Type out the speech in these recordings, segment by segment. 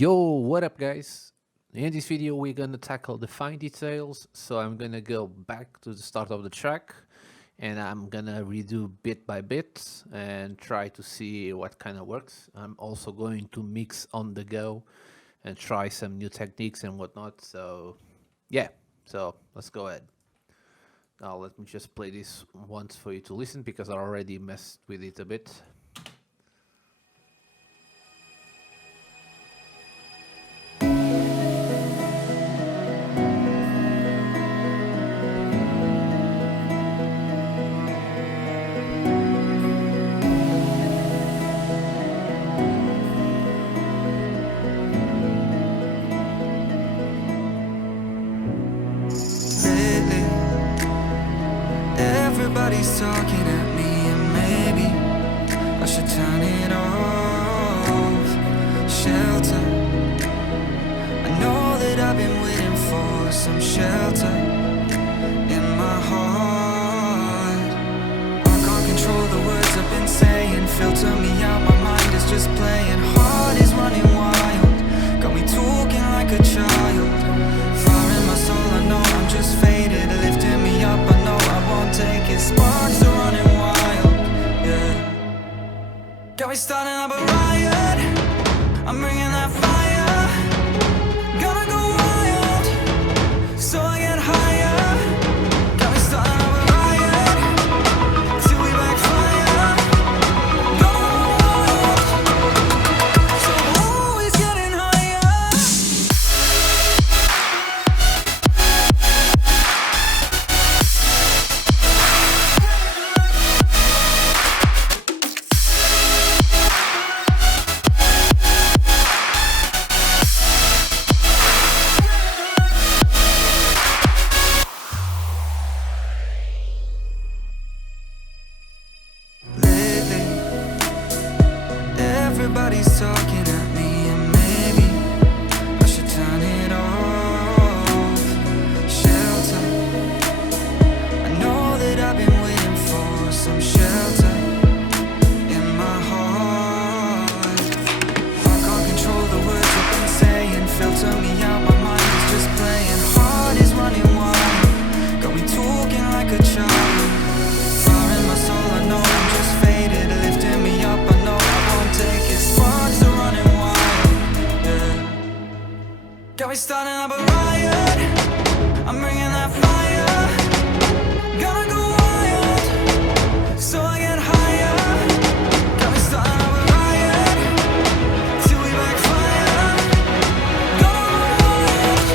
Yo, what up guys? In this video we're gonna tackle the fine details, so I'm gonna go back to the start of the track and I'm gonna redo bit by bit and try to see what kind of works. I'm also going to mix on the go and try some new techniques and whatnot, so yeah, so let's go ahead. Now let me just play this once for you to listen because I already messed with it a bit. Lately, everybody's talking at me, and maybe I should turn it off. Shelter, I know that I've been waiting for some shelter in my heart. I can't control the words I've been saying, filter me out, my mind is just playing. Heart is running wild, got me talking like a child. Fire in my soul, I know I'm just faded, lifting me up, I know I won't take it. Sparks are running wild, yeah. Got me starting up a riot, I'm bringing that fire. Gonna go wild, so I get higher. Got me starting up a riot, till we backfire. Gonna go wild, so I'm always getting higher. Lately, everybody's talking at me, and maybe I should turn it off. Shelter, I know that I've been waiting for some shelter in my heart. I can't control the words I've been saying, filter me out, my mind is just playing. Heart is running wild, got me talking like a child. Fire in my soul, I know I'm just faded, lifting me up, I know I won't take it. Sparks are running wild, yeah. Got me starting up a riot, I'm bringing that fire. Gonna go wild, so I get higher. Got me starting up a riot, till we backfire. Gonna go wild,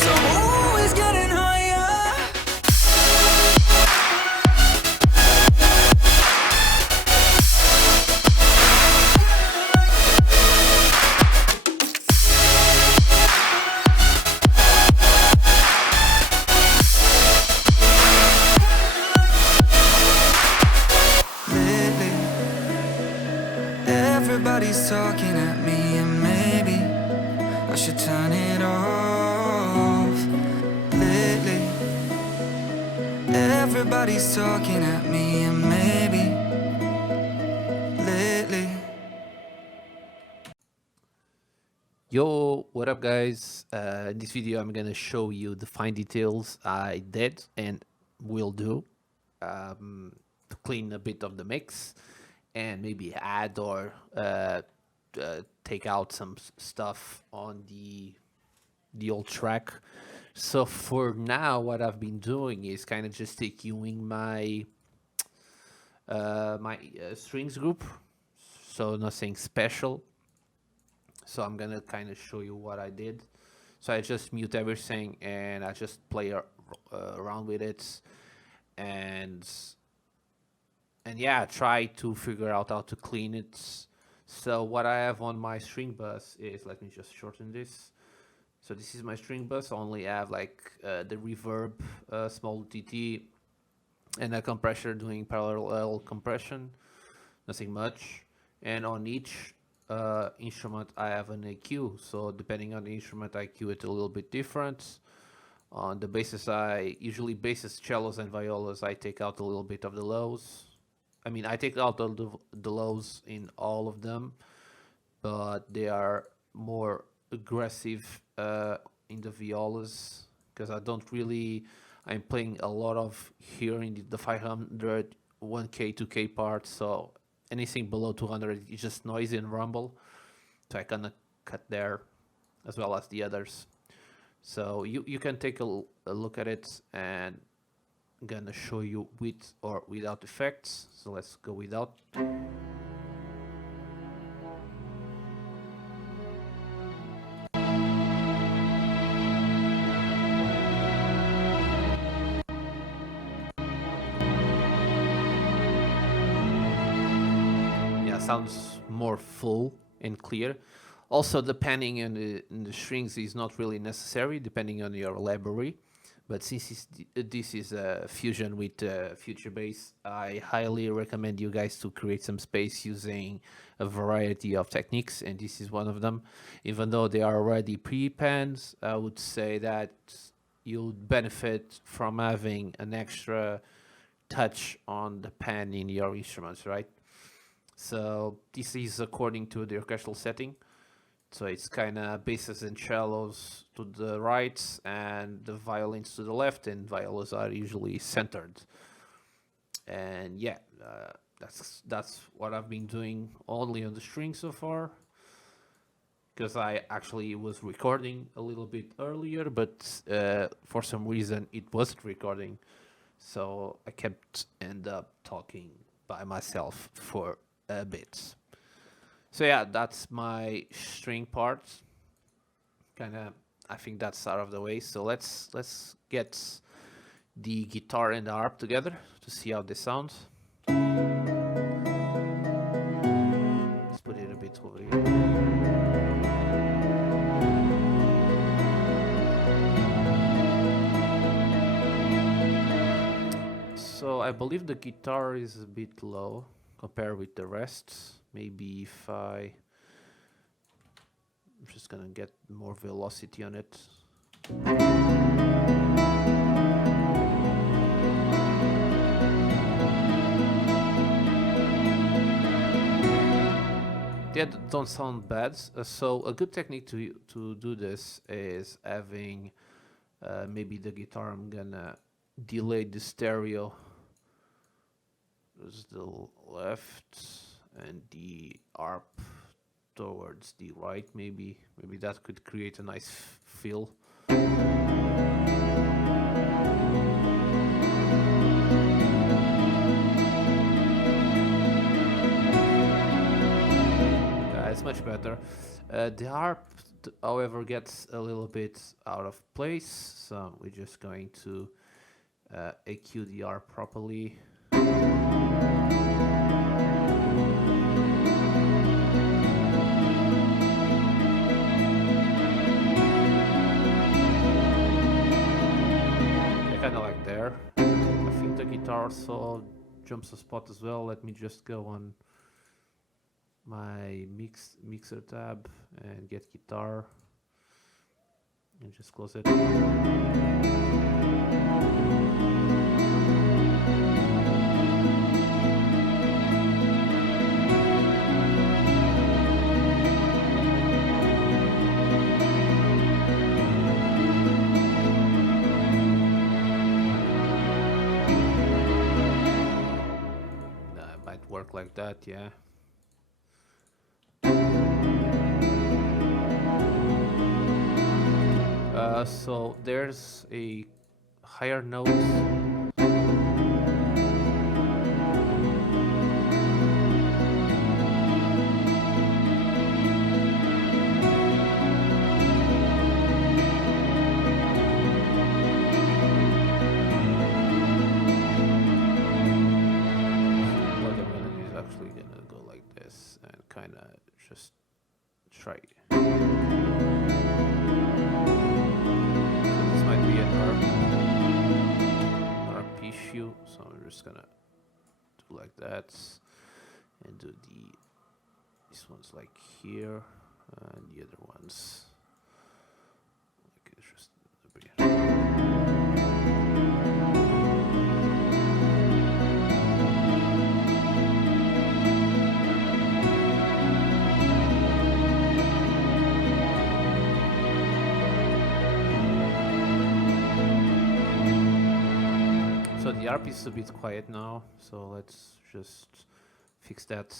so I'm always getting higher. Lately, everybody's talking at me, and maybe I should turn it off. Lately, everybody's talking at me, and maybe lately. Yo, what up guys? In this video I'm gonna show you the fine details I did and will do to clean a bit of the mix and maybe add or take out some stuff on the old track. So for now what I've been doing is kind of just taking my strings group, so nothing special. So I'm gonna kind of show you what I did. So I just mute everything and I just play around with it, and yeah, try to figure out how to clean it. So what I have on my string bus is, let me just shorten this. So this is my string bus. I only have like the reverb, small TT, and a compressor doing parallel compression. Nothing much. And on each instrument I have an EQ, so depending on the instrument I EQ it a little bit different. On the basses, I usually basses, cellos and violas, I take out a little bit of the lows. I mean, I take out the lows in all of them, but they are more aggressive in the violas, because I don't really. I'm playing a lot of here in the 500, 1K, 2K part, so anything below 200 is just noisy and rumble. So I kind of cut there, as well as the others. So you can take a look at it, and I'm gonna show you with or without effects. So let's go without. Yeah, sounds more full and clear. Also, the panning and the strings is not really necessary, depending on your library. But since this is a fusion with Future Bass, I highly recommend you guys to create some space using a variety of techniques, and this is one of them. Even though they are already pre-panned, I would say that you'll benefit from having an extra touch on the pan in your instruments, right? So this is according to the orchestral setting. So it's kind of basses and cellos to the right and the violins to the left, and violas are usually centered. And yeah, that's what I've been doing only on the string so far, because I actually was recording a little bit earlier, but for some reason it wasn't recording, so I kept end up talking by myself for a bit. So yeah, that's my string part. I think that's out of the way. So let's get the guitar and the harp together to see how they sound. Let's put it a bit over here. So I believe the guitar is a bit low compared with the rest. Maybe if I'm just gonna get more velocity on it. They don't sound bad. So a good technique to do this is having maybe the guitar. I'm gonna delay the stereo. There's the left and the harp towards the right. Maybe that could create a nice feel. It's much better. The harp, however, gets a little bit out of place, so we're just going to EQ the harp properly. Kind of like there. I think the guitar also jumps a spot as well. Let me just go on my mixer tab and get guitar and just close it. Work like that, yeah. So there's a higher note. Try. So this might be an arpeggio, so I'm just gonna do like that and do this one's like here and the other ones like it's just over here. harp is a bit quiet now, so let's just fix that.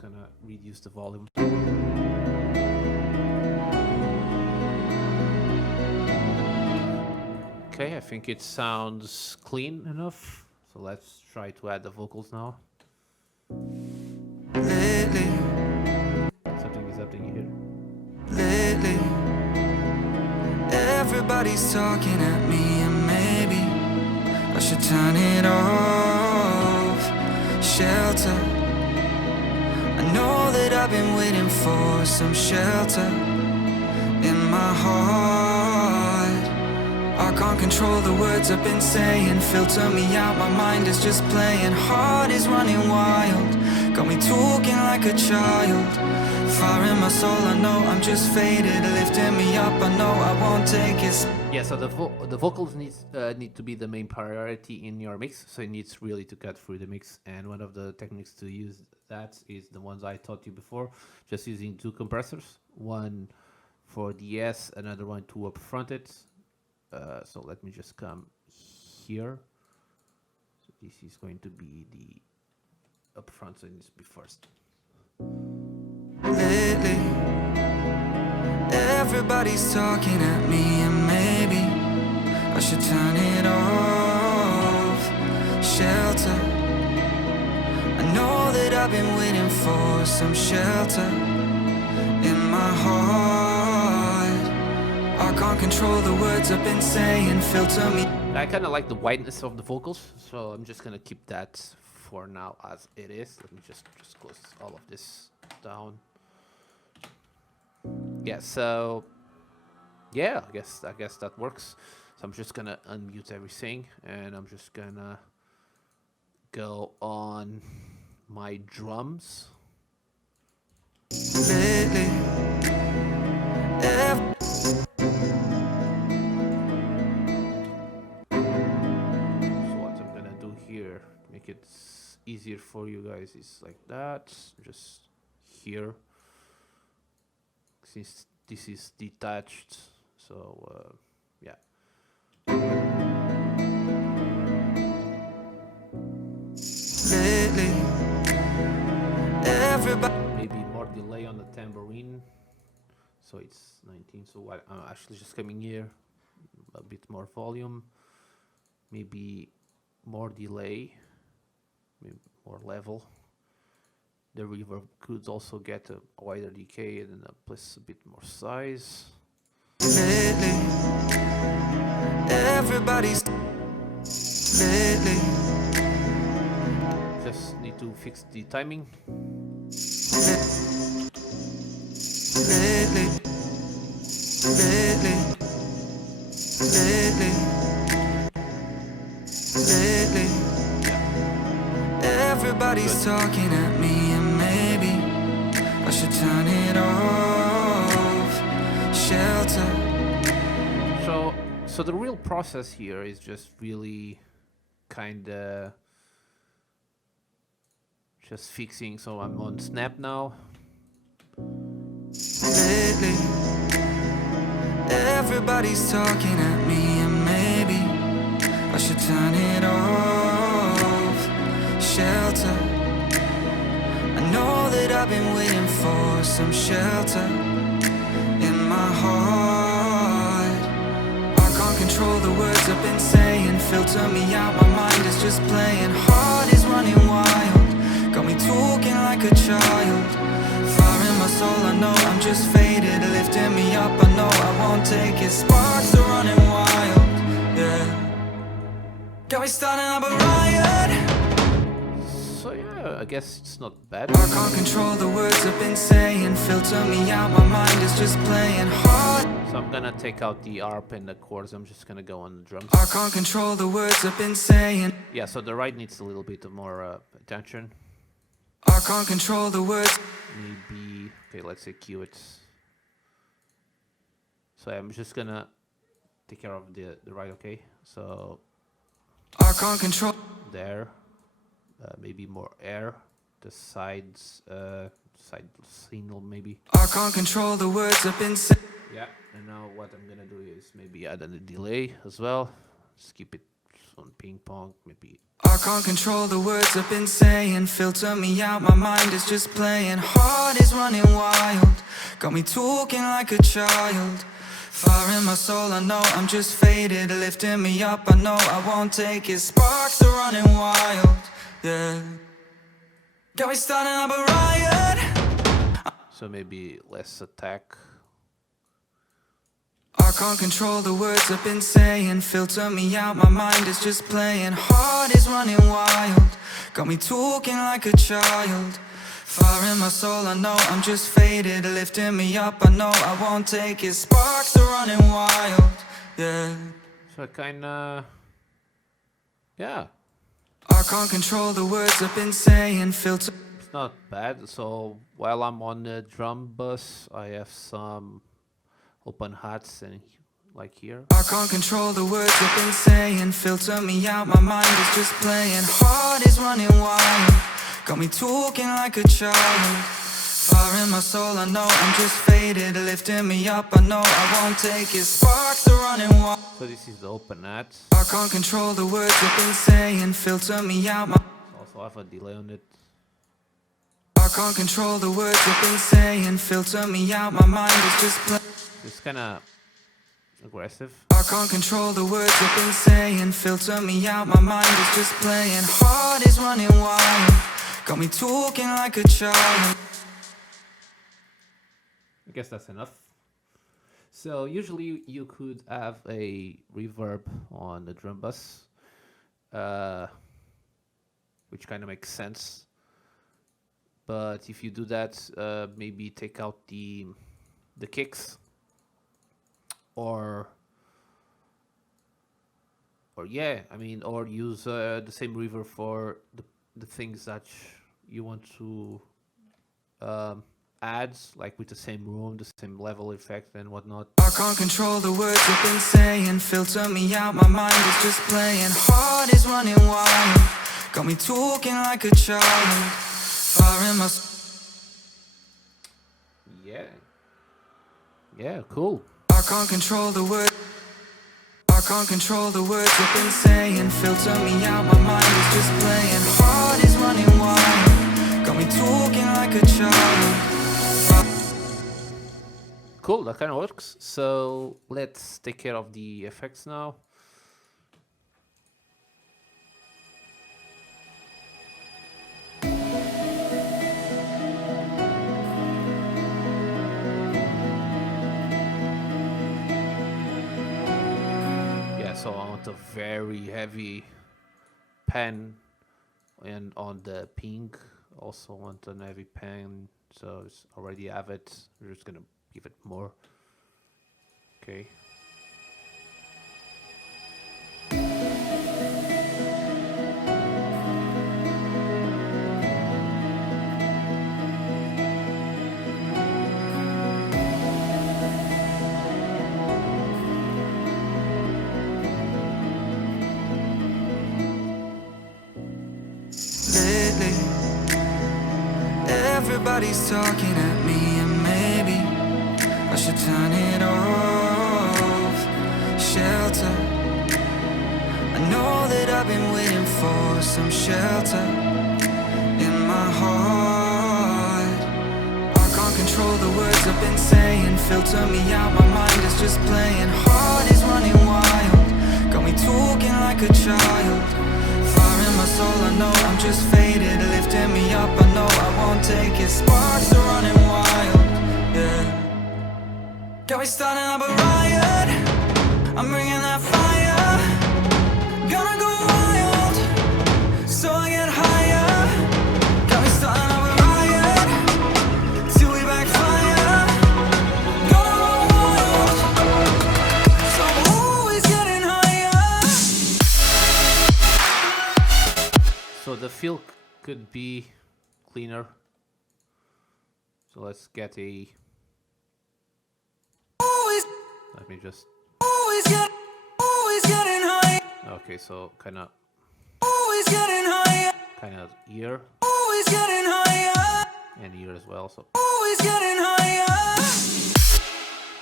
Gonna reduce the volume. Okay, I think it sounds clean enough. So let's try to add the vocals now. Lately, something is happening here. Lately, everybody's talking at me, and maybe I should turn it off. Shelter, I know that I've been waiting for some shelter in my heart. I can't control the words I've been saying, filter me out, my mind is just playing. Heart is running wild, got me talking like a child. Fire in my soul, I know I'm just faded, lifting me up, I know I won't take it. Yeah, so the vocals need to be the main priority in your mix, so it needs really to cut through the mix. And one of the techniques to use that is the ones I taught you before, just using two compressors, one for the S, another one to up front it. So let me just come here. So this is going to be the up front, so it needs to be first. Lately, everybody's talking at me, and maybe I should turn it off. Shelter, I know that I've been waiting for some shelter in my heart. I can't control the words I've been saying, filter me. I kind of like the whiteness of the vocals, so I'm just gonna keep that for now as it is. Let me just close all of this down. Yeah, so yeah, I guess that works. So I'm just gonna unmute everything, and I'm just gonna go on my drums. Lately, So what I'm gonna do here, make it easier for you guys, is like that, just here, since this is detached. So yeah. Lately, everybody. Maybe more delay on the tambourine, so it's 19. So I'm actually just coming here, a bit more volume, maybe more delay, maybe more level. The reverb could also get a wider decay and plus a bit more size. Lately, everybody's. Lately, just need to fix the timing. Lately, lately, lately, lately, everybody's talking at me, and maybe I should turn it off. Shelter. So the real process here is just really kinda just fixing. So I'm on snap now. Lately, everybody's talking at me, and maybe I should turn it off. Shelter, I know that I've been waiting for some shelter in my heart. I can't control the words I've been saying, filter me out, my mind is just playing. Heart is running wild, got me talking like a child. Fire in my soul, I know I'm just faded, lifting me up, I know I won't take it. Sparks are running wild, yeah. Got me starting up a riot. So yeah, I guess it's not bad. I can't control the words I've been saying, filter me out, my mind is just playing hard. So I'm gonna take out the arp and the chords, I'm just gonna go on the drums. I can't control the words I've been saying. Yeah, so the right needs a little bit of more attention. I can't control the words. Maybe, okay, let's say cue it. So I'm just gonna take care of the right, okay? So I can't control. there, maybe more air. The sides, side signal maybe. I can't control the words I've been saying. Yeah, and now what I'm gonna do is maybe add a delay as well. Just keep it on ping pong, maybe. I can't control the words I've been saying. Filter me out, my mind is just playing. Heart is running wild, got me talking like a child. Fire in my soul, I know I'm just faded. Lifting me up, I know I won't take it. Sparks are running wild, yeah. Got me starting up a riot. So maybe less attack. I can't control the words I've been saying. Filter me out, my mind is just playing. Heart is running wild, got me talking like a child. Fire in my soul, I know I'm just faded. Lifting me up, I know I won't take it. Sparks are running wild, yeah. So I kinda, yeah. I can't control the words I've been saying. Filter. It's not bad. So while I'm on the drum bus, I have some open hats and like here. I can't control the words I've been saying. Filter me out, my mind is just playing. Heart is running wild, got me talking like a child. Fire in my soul, I know I'm just faded. Lifting me up, I know I won't take it. Sparks are running wild. So this is the open hats. I can't control the words I've been saying. Filter me out, my. Also have a delay on it. I can't control the words I've been saying. Filter me out, my mind is just playing. It's kind of aggressive. I can't control the words I've been saying. Filter me out, my mind is just playing. Heart is running wild, got me talking like a child. I guess that's enough. So usually you could have a reverb on the drum bus, which kind of makes sense. But if you do that, maybe take out the kicks, or yeah, I mean, or use the same reverb for the things that you want to add, like with the same room, the same level effect and whatnot. I can't control the words I've been saying. Filter me out, my mind is just playing. Heart is running wild, got me talking like a child. Fire in my. Yeah, cool. I can't control the words. I can't control the words I've been saying. Filter me out, my mind is just playing. Heart is running wild, got me talking like a child. Cool, that kind of works. So let's take care of the effects now. So I want a very heavy pen, and on the pink also want a heavy pen, so it's already have it. We're just gonna give it more. Okay. Everybody's talking at me, and maybe I should turn it off. Shelter, I know that I've been waiting for some shelter in my heart. I can't control the words I've been saying. Filter me out, my mind is just playing. Heart is running wild, got me talking like a child. Fire in my soul, I know I'm just faded. Lifting me up, I know I won't take it. Sparks are running wild, yeah. Got me starting up a riot, I'm bringing that fire. Gonna go wild, so I get higher. Got me starting up a riot, till we backfire. Gonna go wild, so I'm always getting higher. So the feel could be cleaner. So let's get a. Let me just. Always getting high. Okay, so kind of. Always getting higher. kind of here Always getting higher. and here as well. So Always getting higher.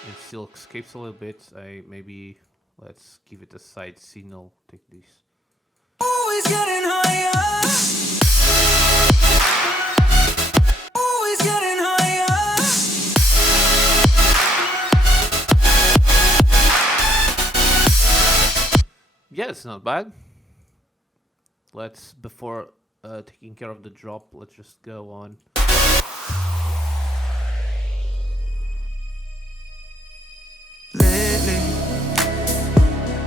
it still escapes a little bit. Maybe let's give it a side signal. Take this. Always getting higher. Always getting higher. Yeah, it's not bad. Let's, before taking care of the drop, let's just go on. Lately,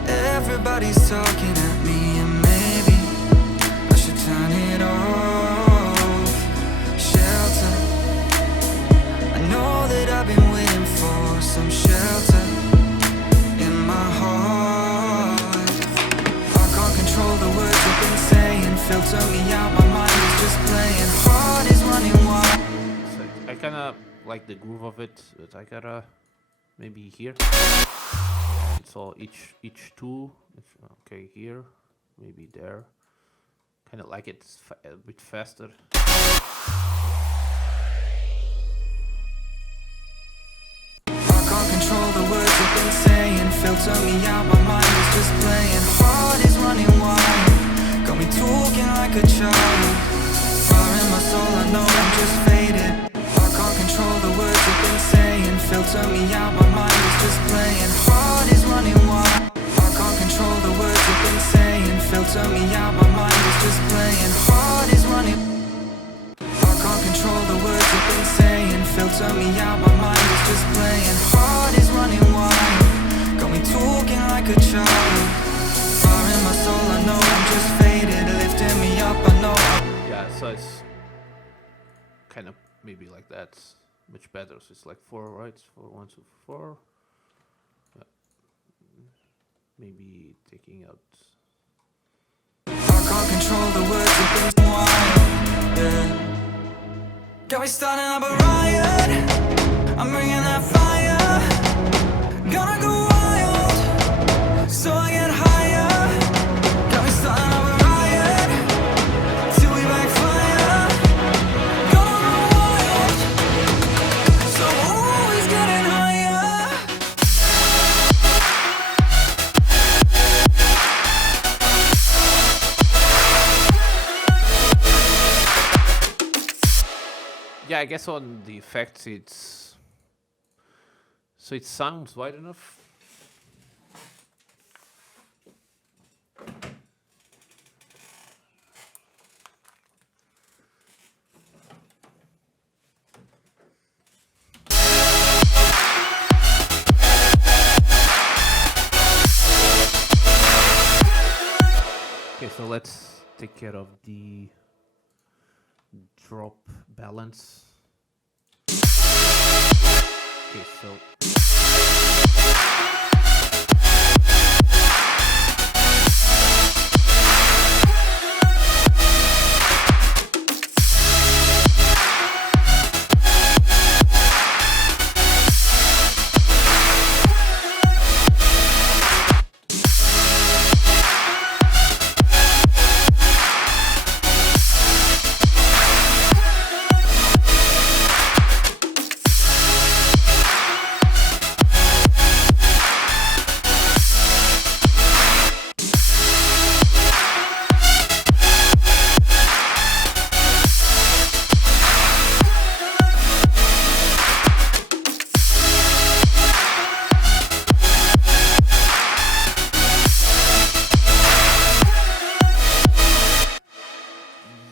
everybody's talking at me, and maybe I should turn it off. Shelter, I know that I've been waiting for some shelter in my heart. I can't control the words I've been saying, filter me out, my mind is just playing. Heart is running wild. So I kind of like the groove of it, but I gotta maybe here. So each two, okay, here, maybe there. Kind of like it's a bit faster. I can't control the words I've been saying, filter me out, my mind is just playing. Heart is running wild, got me talking like a child. Fire in my soul, I know I'm just faded. I can't control the words I've been saying, filter me out, my mind is just playing. Heart is running wild, I can't control the words I've been saying, filter me out, my mind is just playing. Heart is running. I can't control the words I've been saying, filter me out, my mind is just playing. Heart is running wild, got me talking like a child. Fire in my soul, I know I'm just faded, lifting me up, I know. Yeah, so it's kind of maybe like that, much better. So it's like 4, right? 4, 1, 2, 4. Yeah. Maybe taking out. I can't control the words I've been wild, yeah. Got me starting up a riot, I'm bringing that fire. Gonna go wild, so I get higher. Got me starting up a riot, till we backfire. Gonna go wild, so I'm always getting higher. Yeah, I guess on the effects it's so it sounds wide enough. Okay, so let's take care of the drop balance. Okay, so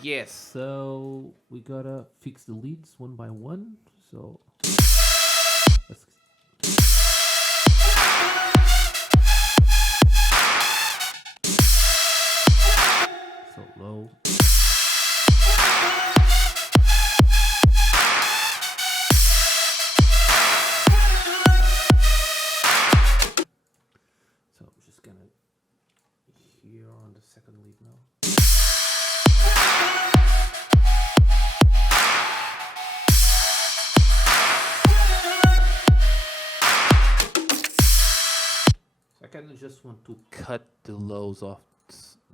yes, so we gotta fix the leads one by one. So let's so low. So I'm just gonna here on the second lead now. I kind of just want to cut the lows off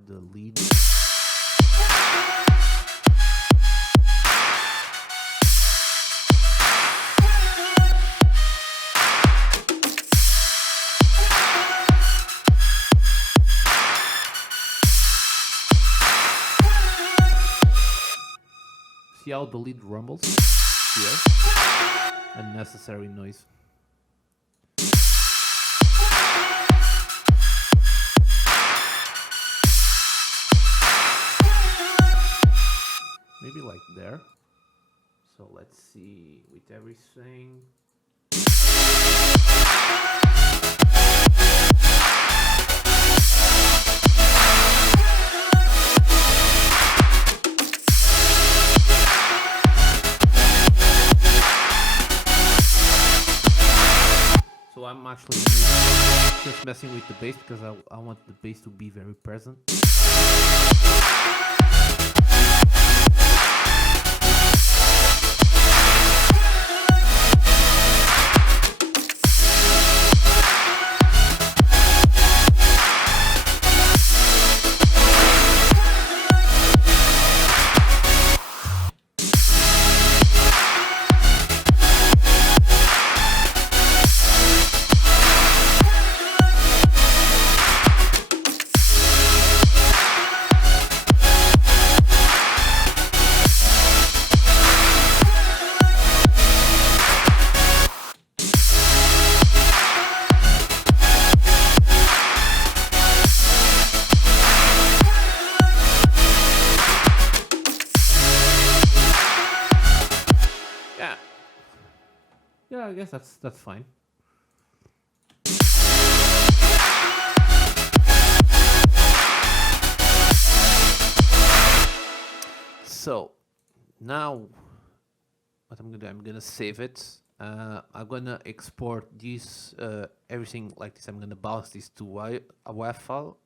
the lead. how the lead rumbles here? Unnecessary noise. Maybe like there. So let's see with everything. So I'm actually just messing with the bass because I want the bass to be very present. Yeah, I guess that's fine. So now what I'm gonna save it. I'm gonna export this everything like this. I'm gonna bounce this to a WAV file,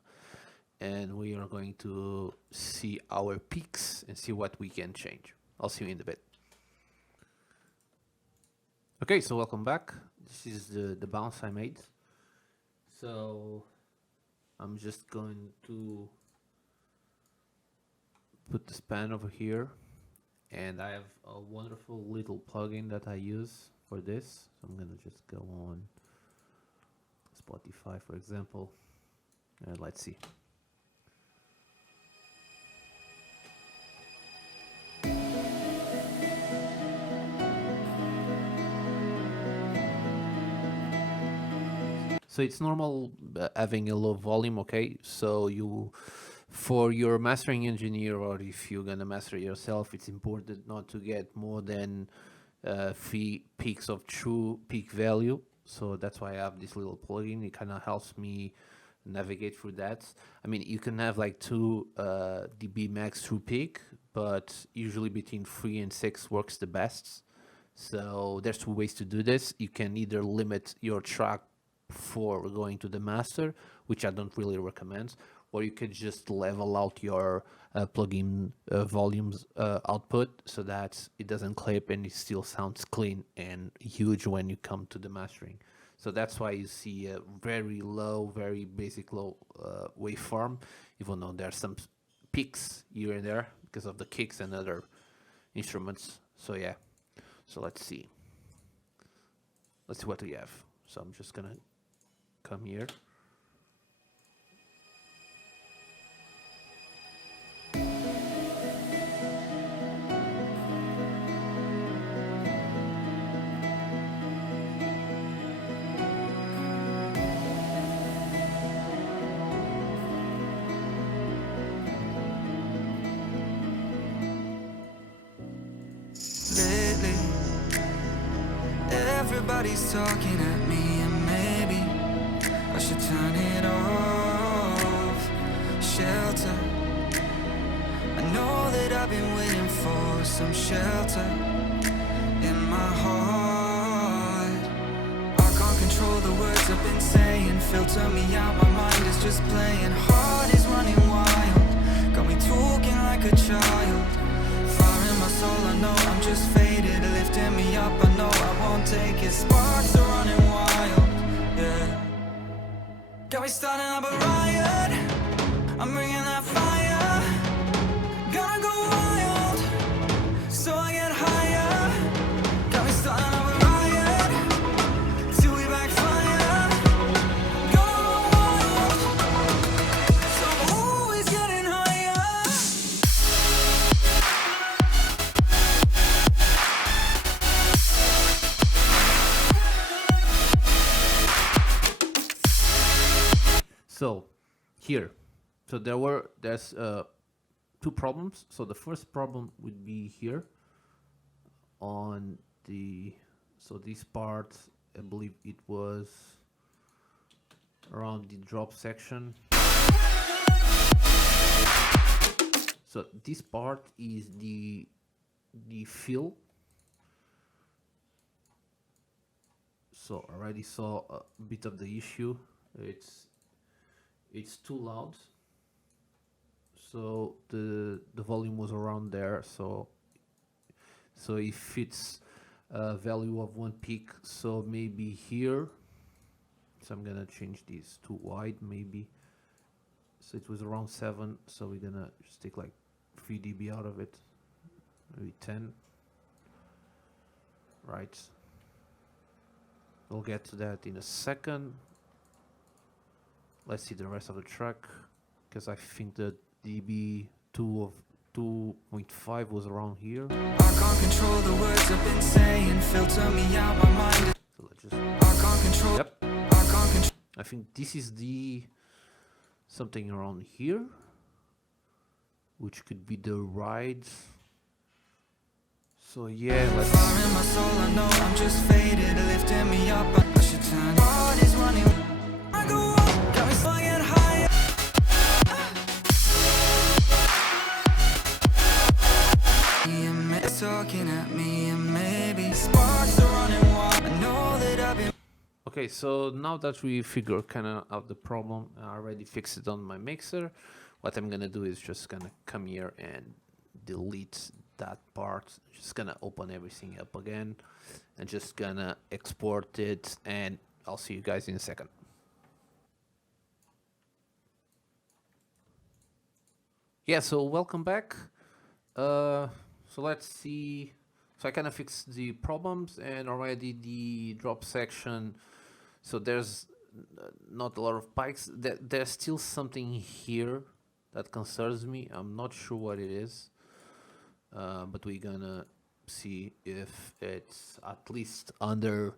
and we are going to see our peaks and see what we can change. I'll see you in a bit. Okay, so welcome back. This is the bounce I made. So I'm just going to put the span over here, and I have a wonderful little plugin that I use for this. So I'm gonna just go on Spotify, for example, and let's see. So it's normal having a low volume, okay? So for your mastering engineer, or if you're gonna master yourself, it's important not to get more than 3 peaks of true peak value. So that's why I have this little plugin. It kind of helps me navigate through that. I mean, you can have like 2 dB max true peak, but usually between 3 and 6 works the best. So there's 2 ways to do this. You can either limit your track for going to the master, which I don't really recommend, or you could just level out your plugin volumes output so that it doesn't clip and it still sounds clean and huge when you come to the mastering. So that's why you see a very low, very basic low waveform, even though there are some peaks here and there because of the kicks and other instruments. So yeah, so let's see what we have. So I'm just gonna come here. Lately, everybody's talking at me, and maybe I should turn it off. Shelter, I know that I've been waiting for some shelter in my heart. I can't control the words I've been saying, filter me out, my mind is just playing. Heart is running wild, got me talking like a child. Fire in my soul, I know I'm just faded, lifting me up, I know I won't take it. Sparks are running wild, yeah. Got me starting up a riot, I'm bringing that fire. Gonna go wild, so I get higher. Got me starting up a riot, till we backfire. Gonna go wild, so I'm always getting higher. So here, so there's two problems. So the first problem would be here on the, so this part, I believe it was around the drop section. So this part is the fill. So I already saw a bit of the issue. It's too loud. So the volume was around there. So if it's a value of 1 peak, so maybe here. So I'm gonna change this to wide maybe. So it was around 7. So we're gonna just take like 3 dB out of it, maybe 10. Right. We'll get to that in a second. Let's see the rest of the track, because I think the dB2 of 2.5 was around here. I can't control the words I've been saying, filter me out my mind. So let's just, I can't control. yep. I can't control. I think this is the something around here, which could be the ride. So yeah, let's. Fire in my soul, I know I'm just faded, lifting me up. I should turn. Heart is running. I go up, got me flying higher. Talking at me, and maybe sparks are running wild. I know that I've been. Okay, so now that we figure kind of out the problem, I already fixed it on my mixer. What I'm gonna do is just gonna come here and delete that part. Just gonna open everything up again and just gonna export it, and I'll see you guys in a second. Yeah, so welcome back. So let's see. So I kind of fixed the problems, and already the drop section. So there's not a lot of spikes. There's still something here that concerns me. I'm not sure what it is, but we're gonna see if it's at least under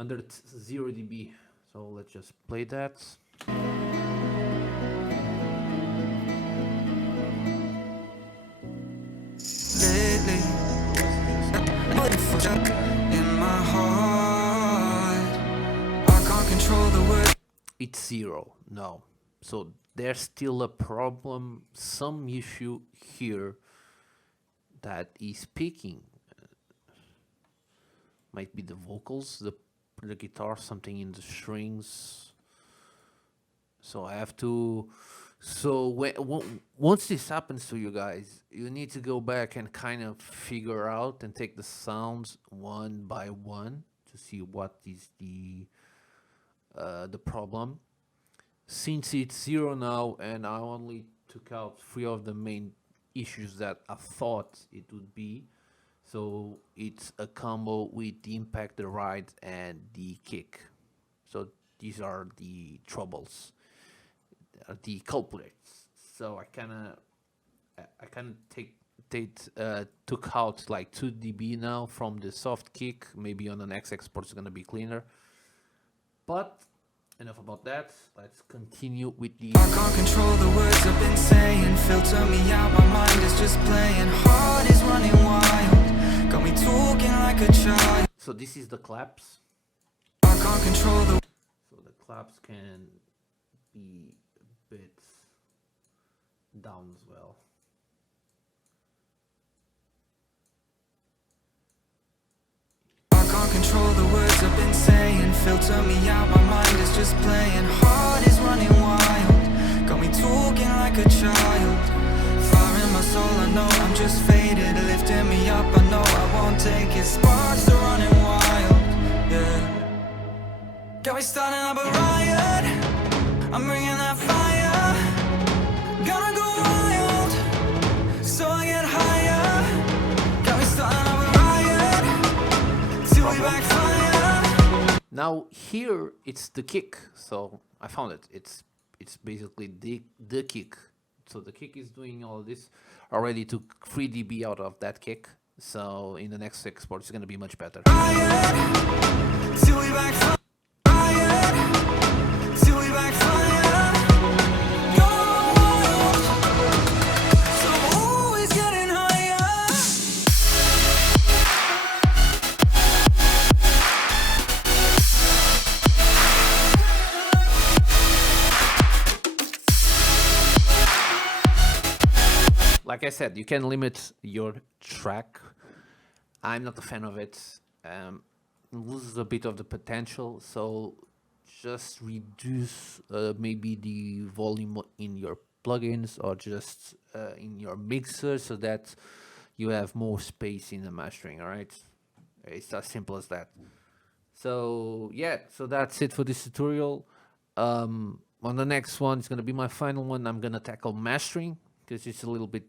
0 dB. So let's just play that. Lately, in my heart, I can't control the words. It's 0. No. So there's still a problem, some issue here that is peaking. Might be the vocals, the guitar, something in the strings. So I have to. So once this happens to you guys, you need to go back and kind of figure out and take the sounds one by one to see what is the problem. Since it's 0 now, and I only took out 3 of the main issues that I thought it would be, so it's a combo with the impact, the ride, and the kick. So these are the troubles, the culprits. So I kind of took out like 2 dB now from the soft kick. Maybe on the next export it's gonna be cleaner. But enough about that. Let's continue with the. I can't control the words I've been saying, filter me out, my mind is just playing. Heart is running wild, got me talking like a child. So this is the claps. I can't control the. So the claps can be a bit down as well. I can't control the words I've been saying, filter me out, my mind is just playing. Heart is running wild, got me talking like a child. Fire in my soul, I know I'm just faded, lifting me up, I know I won't take it. Sparks are running wild, yeah. Got me starting up a riot, I'm bringing that fire. Gonna go wild, so I get higher. Got me starting up a riot, till we backfire. Now here it's the kick. So I found it. It's basically the kick. So the kick is doing all of this. Already took 3 dB out of that kick. So in the next export it's gonna be much better. Riot, till we backfire. Riot, till we backfire. like I said, you can limit your track. I'm not a fan of it. It loses a bit of the potential, so just reduce maybe the volume in your plugins or just in your mixer so that you have more space in the mastering. All right, it's as simple as that. So yeah, so that's it for this tutorial. On the next one, it's gonna be my final one. I'm gonna tackle mastering because it's a little bit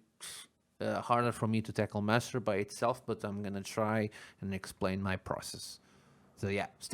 harder for me to tackle master by itself, but I'm gonna try and explain my process. So yeah,